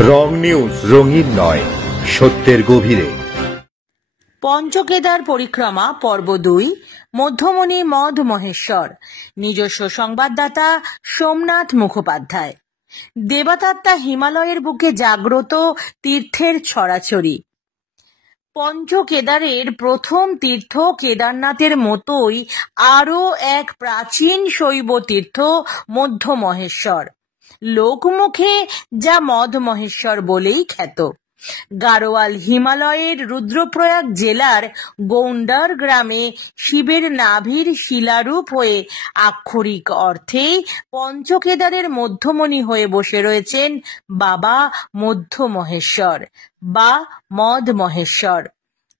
রং news, রঙিন নয়, সত্যের গভীরে। পঞ্চকেদার পরিক্রমা পর্ব 2, মধ্যমণি মদ মহেশ্বর। নিজস্ব সংবাদদাতা সোমনাথ মুখোপাধ্যায়। দেবতাত্মা হিমালয়ের বুকে জাগ্রত তীর্থের ছড়াছড়ি। পঞ্চকেদারের প্রথম তীর্থ কেদারনাথের মতোই আরও এক প্রাচীন শৈব তীর্থ মধ্য মহেশ্বর। লোকমুখে যা মদ মহেশ্বর বলেই খ্যাত। গাড়োয়াল হিমালয়ের রুদ্রপ্রয়াগ জেলার গৌন্ডার গ্রামে শিবের নাভির শিলারূপ হয়ে আক্ষরিক অর্থেই পঞ্চকেদারের মধ্যমণি হয়ে বসে রয়েছেন বাবা মধ্য মহেশ্বর বা মদ মহেশ্বর।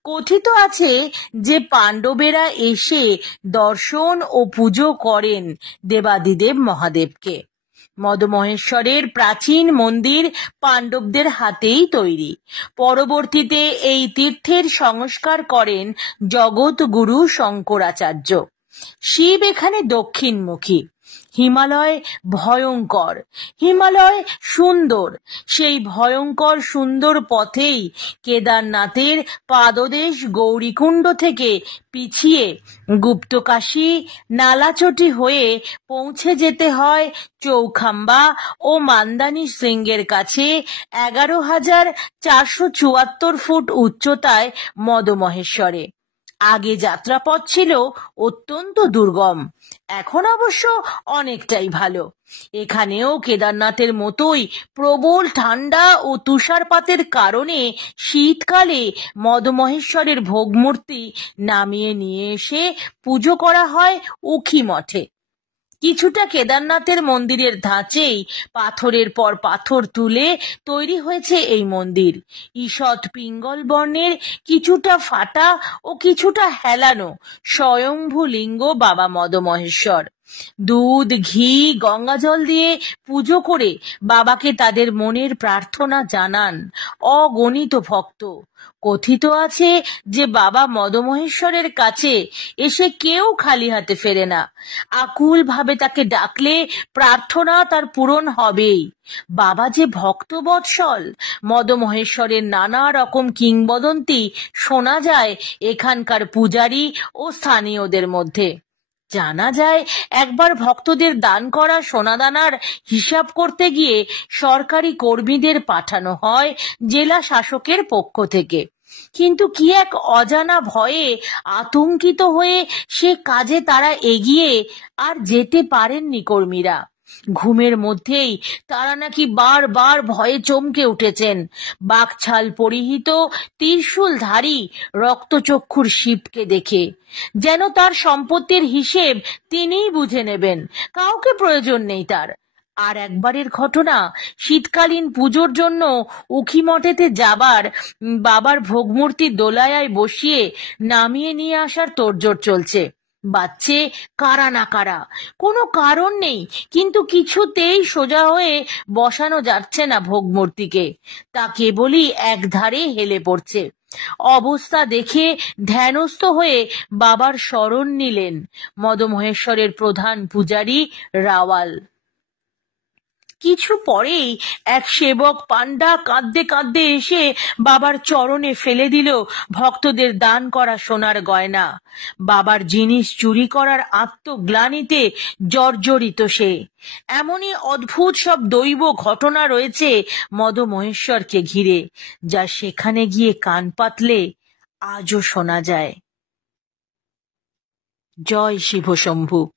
কথিত আছে যে পাণ্ডবেরা এসে দর্শন ও পুজো করেন দেবাদিদেব মহাদেবকে। মদমহেশ্বরের প্রাচীন মন্দির পাণ্ডবদের হাতেই তৈরি। পরবর্তীতে এই তীর্থের সংস্কার করেন জগৎগুরু শঙ্করাচার্য। শিব এখানে দক্ষিণমুখী। হিমালয় ভয়ঙ্কর, হিমালয় সুন্দর। সেই ভয়ঙ্কর সুন্দর পথেই কেদারনাথের পাদদেশ গৌরীকুণ্ড থেকে পিছিয়ে গুপ্তকাশী নালাচটি হয়ে পৌঁছে যেতে হয় চৌখাম্বা ও মান্দানি শৃঙ্গের কাছে 11,474 ফুট উচ্চতায় মদমহেশ্বরে। আগে যাত্রাপথ ছিল অত্যন্ত দুর্গম, এখন অবশ্য অনেকটাই ভালো। এখানেও কেদারনাথের মতোই প্রবল ঠান্ডা ও তুষারপাতের কারণে শীতকালে মদমহেশ্বরের ভোগমূর্তি নামিয়ে নিয়ে এসে পুজো করা হয় উখি মঠে। কিছুটা কেদারনাথের মন্দিরের ধাঁচেই পাথরের পর পাথর তুলে তৈরি হয়েছে এই মন্দির। ঈষৎ পিঙ্গল বর্ণের, কিছুটা ফাটা ও কিছুটা হেলানো স্বয়ম্ভু লিঙ্গ বাবা মদমহেশ্বর। দুধ, ঘি, গঙ্গাজল দিয়ে পুজো করে বাবাকে তাদের মনের প্রার্থনা জানান অগণিত ভক্ত। কথিত আছে যে বাবা মদমহেশ্বরের কাছে এসে কেউ খালি হাতে ফেরে না। আকুল ভাবে তাকে ডাকলে প্রার্থনা তার পূরণ হবেই। বাবা যে ভক্তবৎসল, মদমহেশ্বরের নানা রকম কিংবদন্তি শোনা যায় এখানকার পূজারী ও স্থানীয়দের মধ্যে। জানা যায় একবার ভক্তদের দান করা সোনাদানার হিসাব করতে গিয়ে সরকারি কর্মীদের পাঠানো হয় জেলা শাসকের পক্ষ থেকে। কিন্তু কি এক অজানা ভয়ে আতঙ্কিত হয়ে সে কাজে তারা এগিয়ে আর যেতে পারেননি কর্মীরা। ঘুমের মধ্যেই তারা নাকি বারবার ভয়ে চমকে উঠেছেন বাকছাল পরিহিত ত্রিশূলধারী রক্তচক্ষুর শিবকে দেখে। যেন তার সম্পত্তির হিসেব তিনিই বুঝে নেবেন, কাউকে প্রয়োজন নেই তার। আর একবারের ঘটনা, শীতকালীন পুজোর জন্য উখি মঠেতে যাবার বাবার ভোগমূর্তি দোলায়ায় বসিয়ে নামিয়ে নিয়ে আসার তোড়জোড় চলছে। বাচ্চে কারা না কারা, কোনো কারণ নেই, কিন্তু কিছুতেই সোজা হয়ে বসানো যাচ্ছে না ভোগমূর্তিকে। তা কেবলই একধারে হেলে পড়ছে। অবস্থা দেখে ধ্যানস্থ হয়ে বাবার শরণ নিলেন মদমহেশ্বরের প্রধান পূজারী রাওয়াল। কিছু পরেই এক সেবক পান্ডা কাঁদতে কাঁদতে এসে বাবার চরণে ফেলে দিল ভক্তদের দান করা সোনার গয়না। বাবার জিনিস চুরি করার আত্মগ্লানিতে জর্জরিত সে। এমনই অদ্ভুত সব দৈব ঘটনা রয়েছে মদমহেশ্বরকে ঘিরে, যা সেখানে গিয়ে কান পাতলে আজও শোনা যায়। জয় শিব শম্ভু।